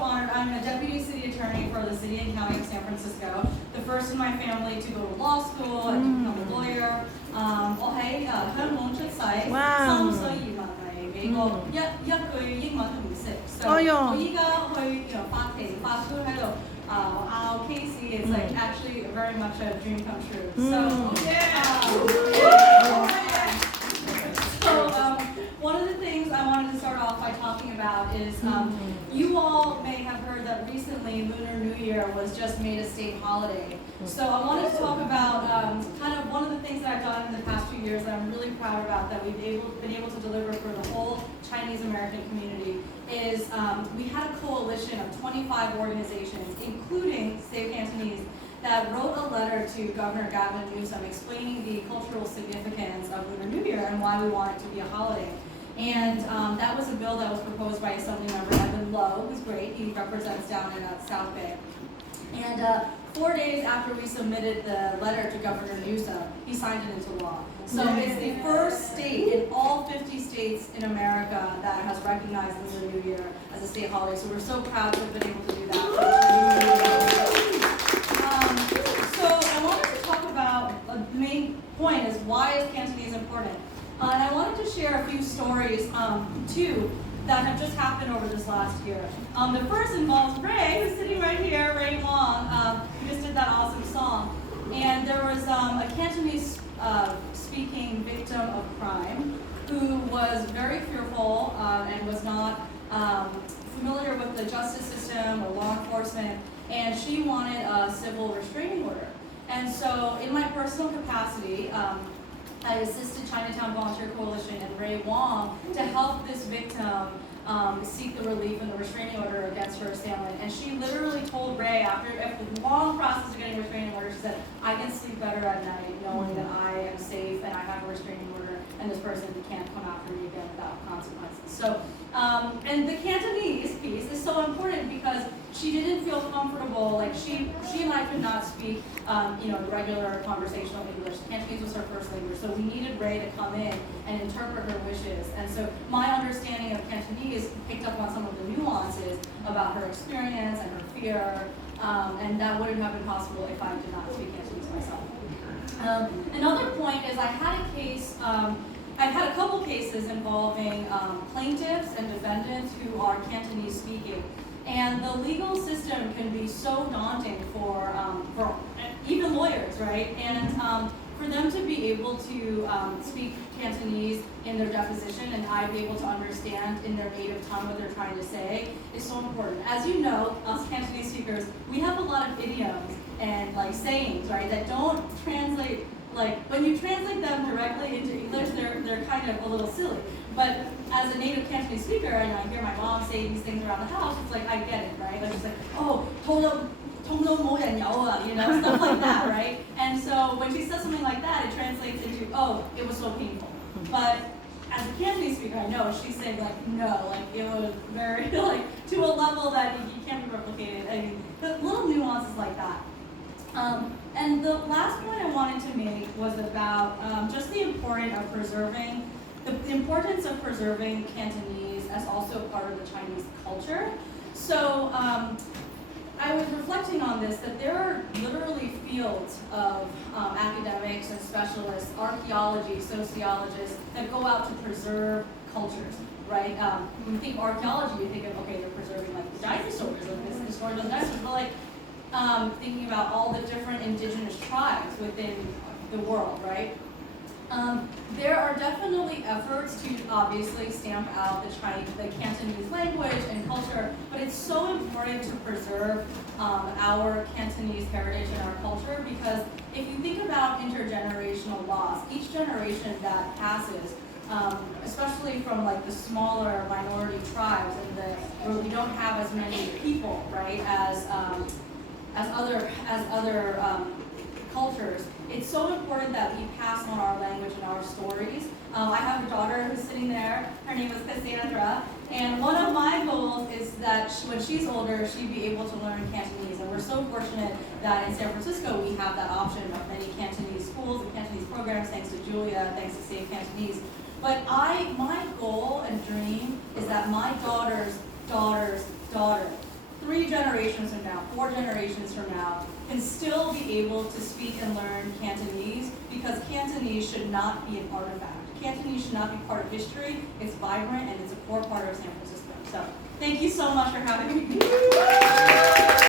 honored. I'm a deputy city attorney for the city and county of San Francisco, the first in my family to go to law school and to become a lawyer. 我喺香港出世，3歲移民嚟美國，一句英文都唔識，所以我依家去法庭法官喺度拗 case， it's like actually very much a dream come true. One of the things I wanted to start off by talking about is you all may have heard that recently Lunar New Year was just made a state holiday. So I wanted to talk about kind of one of the things that I've done in the past few years that I'm really proud about that we've been able to deliver for the whole Chinese American community is we had a coalition of 25 organizations, including Save Cantonese, that wrote a letter to Governor Gavin Newsom explaining the cultural significance of Lunar New Year and why we want it to be a holiday. And that was a bill that was proposed by Assemblymember Evan Lowe, who's great. He represents down in South Bay. And 4 days after we submitted the letter to Governor Newsom, he signed it into law. So it's the first state in all 50 states in America that has recognized Lunar New Year as a state holiday. So we're so proud to have been able to do that. So I wanted to talk about the main point is why is Cantonese important? And I wanted to share a few stories too that have just happened over this last year. The first involves Ray, who's sitting right here, Ray Wong, who just did that awesome song. And there was a Cantonese speaking victim of crime who was very fearful and was not familiar with the justice system or law enforcement, and she wanted a civil restraining order. And so in my personal capacity, I assisted Chinatown Volunteer Coalition and Ray Wong to help this victim seek the relief and the restraining order against her assailant. And she literally told Ray, after the long process of getting a restraining order, she said, I can sleep better at night knowing that I am safe and I have a restraining order and this person can't come after me again without consequences. So, and the Cantonese piece is so important because she didn't feel comfortable, like she and I could not speak, regular conversational English. Cantonese was her first language, so we needed Ray to come in and interpret her wishes. And so my understanding of Cantonese picked up on some of the nuances about her experience and her fear, and that wouldn't have been possible if I did not speak Cantonese myself. Another point is I had a case, I've had a couple cases involving plaintiffs and defendants who are Cantonese speaking. And the legal system can be so daunting for even lawyers, right? And for them to be able to speak Cantonese in their deposition and I be able to understand in their native tongue what they're trying to say is so important. As you know, us Cantonese speakers, we have a lot of idioms and like sayings, right, that don't translate, like when you translate them directly into English, they're kind of a little silly. But as a native Cantonese speaker, and I hear my mom say these things around the house, it's like, I get it, right? Like, it's like, oh, 通都冇人有啊, stuff like that, right? And so when she says something like that, it translates into, oh, it was so painful. But as a Cantonese speaker, I know she's saying like, no, like it was very, like to a level that you can't be replicated. I mean, the little nuances like that. And the last point I wanted to make was about just the importance of preserving Cantonese as also part of the Chinese culture. So I was reflecting on this, that there are literally fields of academics and specialists, archaeology, sociologists, that go out to preserve cultures, right? When you think of archaeology, you think of, okay, they're preserving like the dinosaurs, and this historical dinosaurs, but like thinking about all the different indigenous tribes within the world, right? There are definitely efforts to obviously stamp out the Cantonese language and culture, but it's so important to preserve our Cantonese heritage and our culture, because if you think about intergenerational loss, each generation that passes, especially from like the smaller minority tribes and where we don't have as many people, right, as other cultures, it's so important that we pass on our language and our stories. I have a daughter who's sitting there. Her name is Cassandra. And one of my goals is that when she's older, she'd be able to learn Cantonese. And we're so fortunate that in San Francisco, we have that option of many Cantonese schools and Cantonese programs, thanks to Julia, thanks to Save Cantonese. But my goal and dream is that my daughter's daughter's daughter 3 generations from now, 4 generations from now, can still be able to speak and learn Cantonese, because Cantonese should not be an artifact. Cantonese should not be part of history. It's vibrant and it's a core part of San Francisco. So thank you so much for having me.